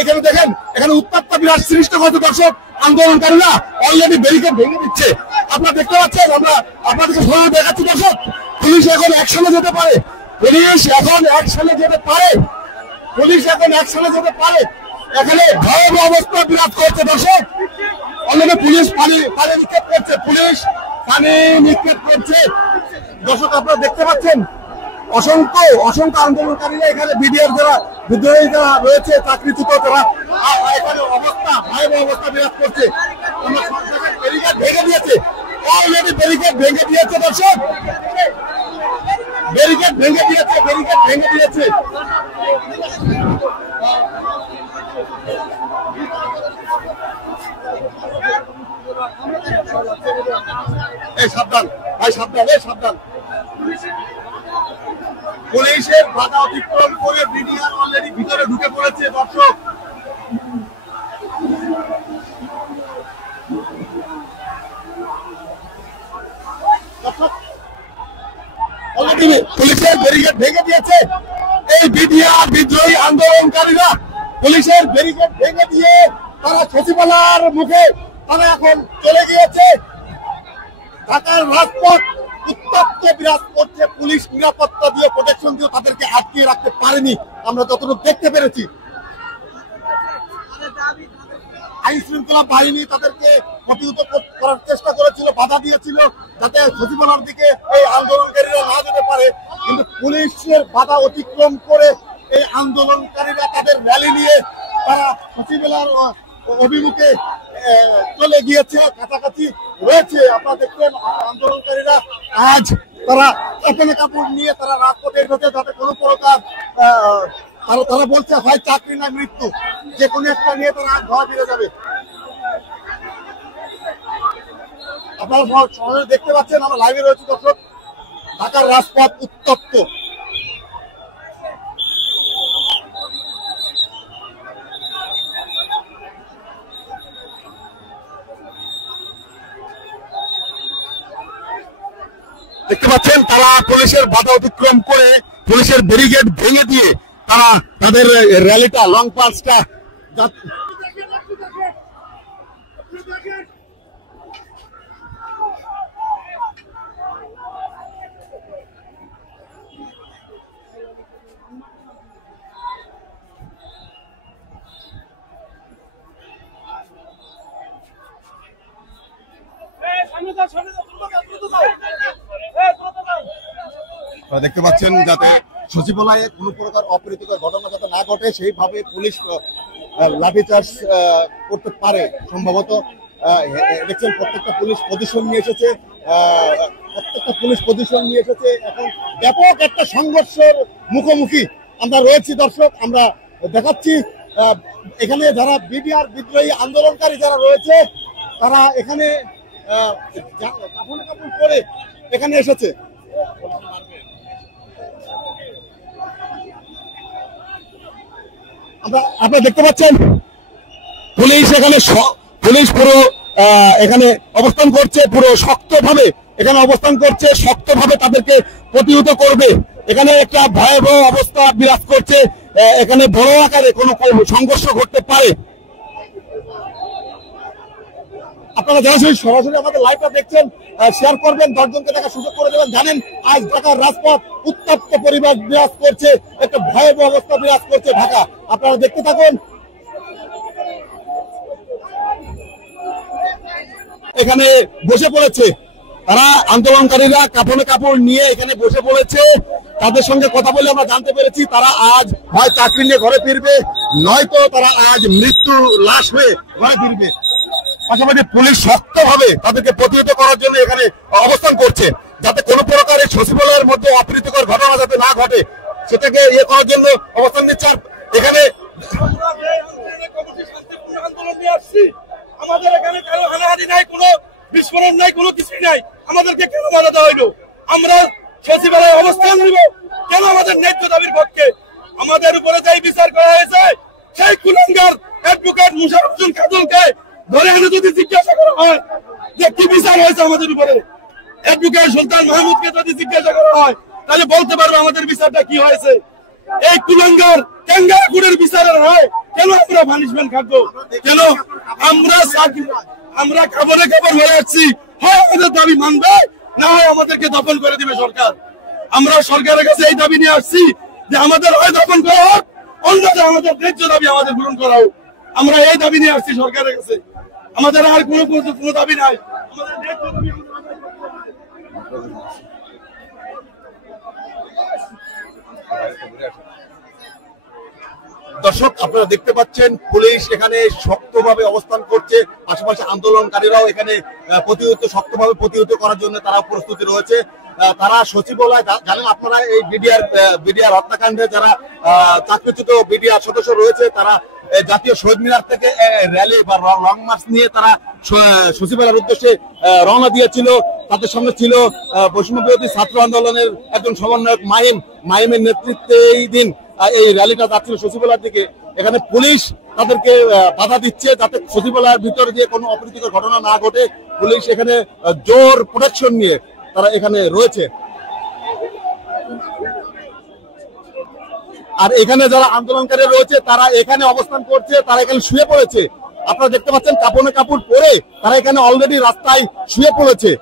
এখানে দেখেন, এখানে উত্তপ্ত বিরাট সৃষ্টি করতে দর্শক আন্দোলনকারীরা অলরেডি ব্যারিকেড ভেঙে দিচ্ছে। আপনারা দেখতে পাচ্ছেন, আমরা আপনাদেরকে সরাসরি দেখাচ্ছি দর্শক। পুলিশ এখন অ্যাকশনে যেতে পারে, পুলিশ এখন অ্যাকশনে যেতে পারে, পুলিশ এখন অ্যাকশনে যেতে পারে। এখানে ভয়াবহ অবস্থা বিরাজ করছে দর্শক। অলরেডি পুলিশ পানি নিক্ষেপ করছে, পুলিশ পানি নিক্ষেপ করছে দর্শক। আপনারা দেখতে পাচ্ছেন অসংখ্য আন্দোলনকারীরা এখানে বিডিআর যারা বিদ্রোহী যারা রয়েছে চাকরিচ্যুত তারা এখানে অবস্থা ভয়াবহ অবস্থা বিরাজ করছে। ব্যারিকেড ভেঙে দিয়েছে, অলরেডি ব্যারিকেড ভেঙে দিয়েছে দর্শক, ব্যারিকেড ভেঙে দিয়েছে, ব্যারিকেড ভেঙে দিয়েছে। এই সাবধান ভাই, সাবধান, এই সাবধান। পুলিশের বাধা অতিক্রম করে বিডিআর অলরেডি ভিতরে ঢুকে পড়েছে দর্শক। অলরেডি পুলিশের ব্যারিকেড ভেঙে দিয়েছে এই বিডিআর বিদ্রোহী আন্দোলনকারীরা। পুলিশের ব্যারিকেড ভেঙে দিয়ে তারা সচিবালয়ের মুখে তারা এখন চলে গিয়েছে। ঢাকার রাজপথ উত্তপ্ত বিরাজ করছে, পুলিশ নিরাপত্তা দিয়ে প্রোটেকশন দিয়ে তাদেরকে আটকিয়ে রাখতে পারেনি আমরা যতটুকু দেখতে পেরেছি। আইন শৃঙ্খলা বাহিনী তাদেরকে প্রতিহত করার চেষ্টা করেছিল, বাধা দিয়েছিল যাতে সচিবালয়ের দিকে এই আন্দোলনকারীরা না যেতে পারে, কিন্তু পুলিশের বাধা অতিক্রম করে এই আন্দোলনকারীরা তাদের র্যালি নিয়ে তারা সচিবালয়ের অভিমুখে চলে গিয়েছে, কাছাকাছি রয়েছে। আপনারা দেখবেন আন্দোলনকারীরা আজ তারা কাপড়ে কাপড় নিয়ে তারা রাজপথে এসেছে যাতে কোনো প্রকার তারা বলছে হয় চাকরি না মৃত্যু, যে কোনো একটা নিয়ে তারা আজ ঘরে ফিরে যাবে। আপনারা সরাসরি দেখতে পাচ্ছেন, আমরা লাইভে রয়েছি দর্শক, ঢাকার রাজপথ উত্তপ্ত। দেখতে পাচ্ছেন তারা পুলিশের বাধা অতিক্রম করে পুলিশের ব্যারিকেড ভেঙে দিয়ে তারা তাদের র্যালিটা লং মার্চটা দেখতে পাচ্ছেন যাতে সচিবালয়ে কোনো প্রকার অপ্রীতিকর ঘটনা যাতে না ঘটে সেইভাবে পুলিশ লাঠিচার্জ করতে পারে। সম্ভবত দেখছেন প্রত্যেকটা পুলিশ পজিশন নিয়ে এসেছে, এখন ব্যাপক একটা সংঘর্ষের মুখোমুখি আমরা রয়েছি দর্শক। আমরা দেখাচ্ছি এখানে যারা বিডিআর বিদ্রোহী আন্দোলনকারী যারা রয়েছে তারা এখানে কাপড় পরে এখানে এসেছে। আপনারা দেখতে পাচ্ছেন পুলিশ এখানে পুলিশ পুরো এখানে অবস্থান করছে, পুরো শক্তভাবে এখানে অবস্থান করছে, শক্তভাবে তাদেরকে প্রতিহত করবে। এখানে একটা ভয়াবহ অবস্থা বিরাজ করছে, এখানে বড় আকারে কোনো সংঘর্ষ ঘটতে পারে। আপনারা যারা সরাসরি আমাদের লাইভটা দেখছেন শেয়ার করবেন, 10 জনকে দেখার সুযোগ করে দেবেন। জানেন আজ ঢাকার রাজপথ উত্তপ্ত পরিবেশ বিরাজ করছে, একটা ভয়াবহ অবস্থা বিরাজ করছে ঢাকা। আপনারা দেখতে থাকুন। এখানে বসে পড়েছে তারা আন্দোলনকারীরা, কাপড়ে কাপড় নিয়ে এখানে বসে পড়েছে। তাদের সঙ্গে কথা বলে আমরা জানতে পেরেছি তারা আজ হয় চাকরি নিয়ে ঘরে ফিরবে, নয়তো তারা আজ মৃত্যু লাশ হয়ে ঘরে ফিরবে। পাশাপাশি পুলিশ শক্তভাবে তাদেরকে প্রতিহত করার জন্য এখানে অবস্থান করছে, যাতে কোনো প্রকার সচিবালয়ের মধ্যে অপ্রীতিকর ঘটনা যাতে না ঘটে সেটাকে ইয়ে করার জন্য অবস্থান নিচ্ছে। এখানে আন্দোলন নিয়ে আসছি, আমাদের এখানে কারো হানাহানি নাই, কোনো বিস্ফোরণ নাই, কোনো কিছুই নাই। আমাদেরকে কেন বাধা দেওয়া হইলো? আমরা সচিবালয়ে অবস্থান নিব কেন? আমাদের ন্যায্য দাবির পক্ষে। আমাদের উপরে যাই বিচার করা হয়েছে সেই কুলাঙ্গার অ্যাডভোকেট মুশাররফ হোসেন কাজলকে ধরে এনে যদি জিজ্ঞাসা করা হয় যে কি বিচার হয়েছে আমাদের উপরে, অ্যাডভোকেট সুলতান মাহমুদকে যদি জিজ্ঞাসা করা হয় তাহলে বলতে পারবে আমাদের বিচারটা কি হয়েছে। এই কুলাঙ্গার ক্যাঙ্গারুর বিচারের হয় কেন আমরা পানিশমেন্ট খাবো? কেন আমরা কাপড়ে কাপড় হয়ে আসছি? হয় আমাদের দাবি মানবে, না হয় আমাদেরকে দফন করে দিবে সরকার। আমরা সরকারের কাছে এই দাবি নিয়ে আসছি যে আমাদের হয় দফন করা হোক, অন্যথা আমাদের ন্যায্য দাবি আমাদের পূরণ করা হোক। আমরা এই দাবি নিয়ে আসছি সরকারের কাছে। আমাদের আর কোনো দাবি নাই, আমাদের ন্যায্য দাবি দর্শক, আপনারা দেখতে পাচ্ছেন পুলিশ এখানে শক্তভাবে অবস্থান করছে, পাশাপাশি আন্দোলনকারীরাও এখানে শক্তভাবে প্রতিহত করার জন্য তারা প্রস্তুতি রয়েছে। তারা সচিবালয়, জানেন আপনারা এই বিডিআর হত্যাকাণ্ডে যারা চাকরিচ্যুত বিডিআর সদস্য রয়েছে, তারা জাতীয় শহীদ মিনার থেকে র্যালি বা লং মার্চ নিয়ে তারা সচিবালয়ের উদ্দেশ্যে রওনা দিয়েছিল। তাদের সঙ্গে ছিল বৈষম্য বিরোধী ছাত্র আন্দোলনের একজন সমন্বয়ক মাহিমের নেতৃত্বে এই দিন এই র্যালিটা যাচ্ছিল সচিবালয়ের দিকে। এখানে পুলিশ তাদেরকে বাধা দিচ্ছে যাতে সচিবালয়ের ভিতরে যে কোনো অপ্রীতিকর ঘটনা না ঘটে। পুলিশ এখানে জোর প্রোটেকশন নিয়ে তারা এখানে রয়েছে। আর এখানে যারা আন্দোলনকারী রয়েছে তারা এখানে অবস্থান করছে, তারা এখানে শুয়ে পড়েছে। আপনারা দেখতে পাচ্ছেন কাপড়ে কাপড় পরে তারা এখানে অলরেডি রাস্তায় শুয়ে পড়েছে।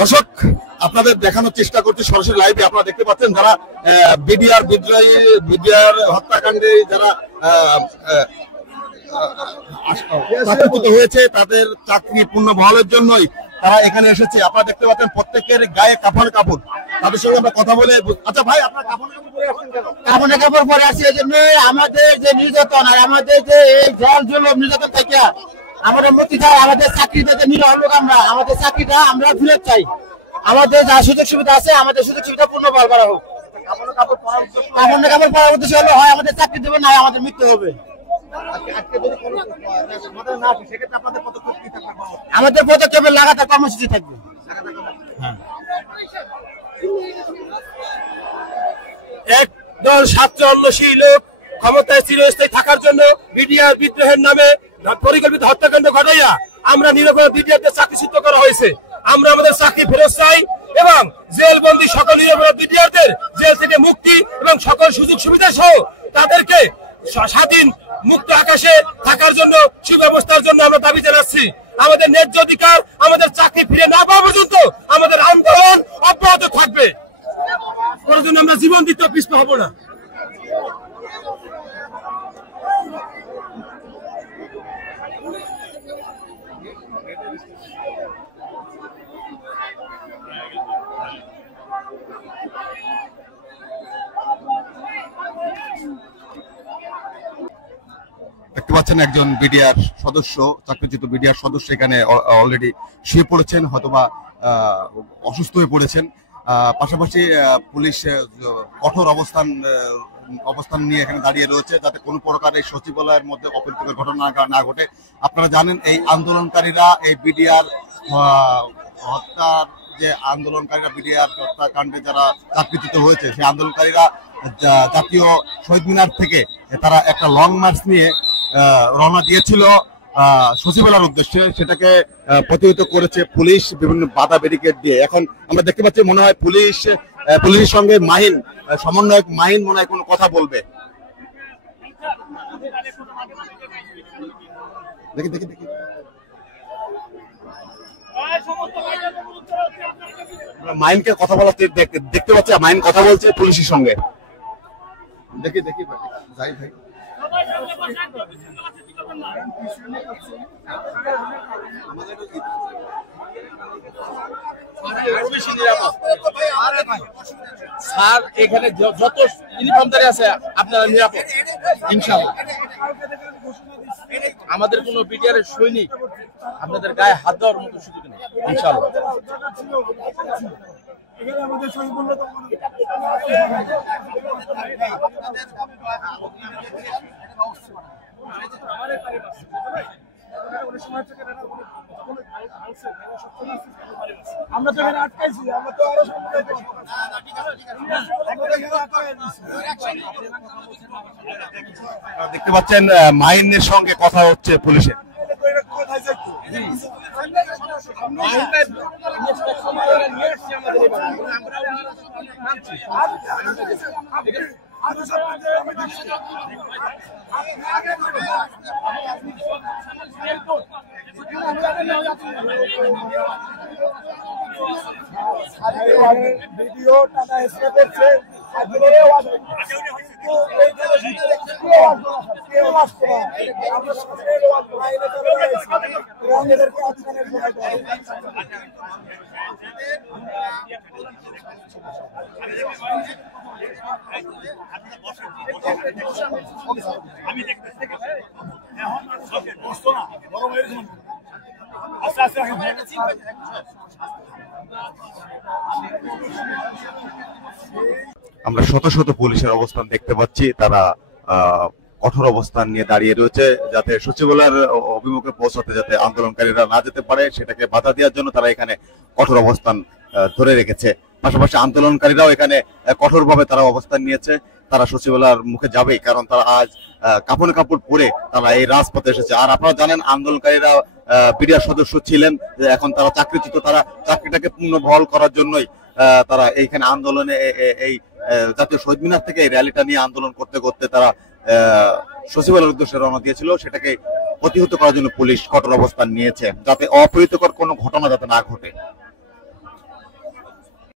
দর্শক, আপনাদের দেখানোর চেষ্টা করছি সরাসরি লাইভে। আপনারা দেখতে পাচ্ছেন যারা বিডিআর হত্যাকাণ্ডে যারা চাকরিচ্যুত হয়েছে তাদের চাকরি পূর্ণ বহালের জন্যই তারা এখানে এসেছে। আপনারা দেখতে পাচ্ছেন প্রত্যেকের গায়ে কাপড় কাপড়। তাদের সঙ্গে আমরা কথা বলে, আচ্ছা ভাই, আপনার কাপড় কাপড় পরে আসছেন কেন? কাপড় কাপড় পরে আসি এই জন্য আমাদের যে নির্যাতন আর আমাদের যে এই জল জুলুম নির্যাতন থেকে আমাদের মুক্তি চাই, আমাদের চাকরিটা যে নিরহ লোক আমরা, আমাদের চাকরিটা আমরা ফিরত চাই। আমাদের যা সুযোগ সুবিধা আছে আমাদের সুযোগ সুবিধা পূর্ণ বহাল করা হোক। কাপড় কাপড় পরার উদ্দেশ্য হলো হয় আমাদের চাকরি দেবে, না আমাদের মৃত্যু হবে। আমাদের পদক্ষেপের লাগাতার কর্মসূচি থাকবে। একদল ছাত্র অন্বেষী লোক ক্ষমতায় চিরস্থায়ী থাকার জন্য বিডিআর বিদ্রোহের নামে পরিকল্পিত হত্যাকাণ্ড ঘটাইয়া আমরা নিরপরাধ বিডিআরদের চাকরিচ্যুত করা হয়েছে। আমরা আমাদের চাকরি ফেরত চাই এবং জেলবন্দি সকল নিরপরাধ বিডিআরদের জেল থেকে মুক্তি এবং সকল সুযোগ সুবিধা সহ তাদেরকে স্বাধীন মুক্ত আকাশে থাকার জন্য সুব্যবস্থার জন্য আমরা দাবি জানাচ্ছি। আমাদের ন্যায্য অধিকার, আমাদের চাকরি ফিরে না পাওয়া পর্যন্ত আমাদের আন্দোলন অব্যাহত থাকবে। কোনোদিন আমরা জীবন দিতে পিছপা হব না। দেখতে পাচ্ছেন একজন বিডিআর সদস্য, চাকরিচ্যুত বিডিআর সদস্য এখানে অলরেডি শুয়ে পড়েছেন, হয়তোবা অসুস্থ হয়ে পড়েছেন। পাশাপাশি পুলিশ কঠোর অবস্থান নিয়ে এখানে দাঁড়িয়ে রয়েছে যাতে কোনো প্রকার এই সচিবালয়ের মধ্যে অপ্রীতিকর ঘটনা না ঘটে। আপনারা জানেন এই আন্দোলনকারীরা, এই বিডিআর হত্যার যে আন্দোলনকারীরা, বিডিআর হত্যাকাণ্ডে যারা চাকরিচ্যুত হয়েছে সেই আন্দোলনকারীরা জাতীয় শহীদ মিনার থেকে তারা একটা লং মার্চ নিয়ে রওনা দিয়েছিল সচিবালয়ের উদ্দেশ্যে। সেটাকে প্রতিহত করেছে পুলিশ বিভিন্ন বাধা ব্যারিকেড দিয়ে। এখন আমরা দেখতে পাচ্ছি মনে হয় পুলিশের সঙ্গে সমন্বয়ক মাহিন মনে হয় কোনো কথা বলবে। দেখি দেখি দেখি মাহিনকে কথা বলা দেখতে পাচ্ছি, মাহিন কথা বলছে পুলিশের সঙ্গে। দেখি দেখি যাই ভাই। স্যার, এখানে যত ইউনিফর্মধারী আছে আপনারা নিরাপদ ইনশাআল্লাহ। আমাদের কোন বিডিআর এর সৈনিক আপনাদের গায়ে হাত দেওয়ার মতো সুযোগ নেই ইনশাআল্লাহ। আমরা তো এখানে আটকাইছি, আমরা তো আরো দেখতে পাচ্ছেন মাহিনের সঙ্গে কথা হচ্ছে পুলিশের। ভিডিও টাটা এসে করছে আমরা শত শত পুলিশের অবস্থান দেখতে পাচ্ছি, তারা কঠোর অবস্থান নিয়ে দাঁড়িয়ে রয়েছে যাতে সচিবালয়ের অভিমুখে পৌঁছাতে যাতে আন্দোলনকারীরা না যেতে পারে সেটাকে বাধা দেওয়ার জন্য তারা এখানে কঠোর অবস্থান ধরে রেখেছে। পাশাপাশি আন্দোলনকারীরাও এখানে কঠোরভাবে তারা অবস্থান নিয়েছে। তারা সচিবালয়ের মুখে যাবেই, কারণ তারা আজ কাপড়ে কাপড় পরে তারা এই রাজপথে এসেছে। আর আপনারা জানেন আন্দোলনকারীরা বিডিআর সদস্য ছিলেন, এখন তারা চাকরিচ্যুত, তারা চাকরিটাকে পূর্ণ বহাল করার জন্যই তারা এইখানে আন্দোলনে এই জাতীয় শহীদ মিনার থেকে এই র্যালিটা নিয়ে আন্দোলন করতে করতে তারা সচিবালয়ের উদ্দেশ্যে রওনা দিয়েছিল। সেটাকে প্রতিহত করার জন্য পুলিশ কঠোর অবস্থান নিয়েছে যাতে অপ্রীতিকর কোনো ঘটনা যাতে না ঘটে।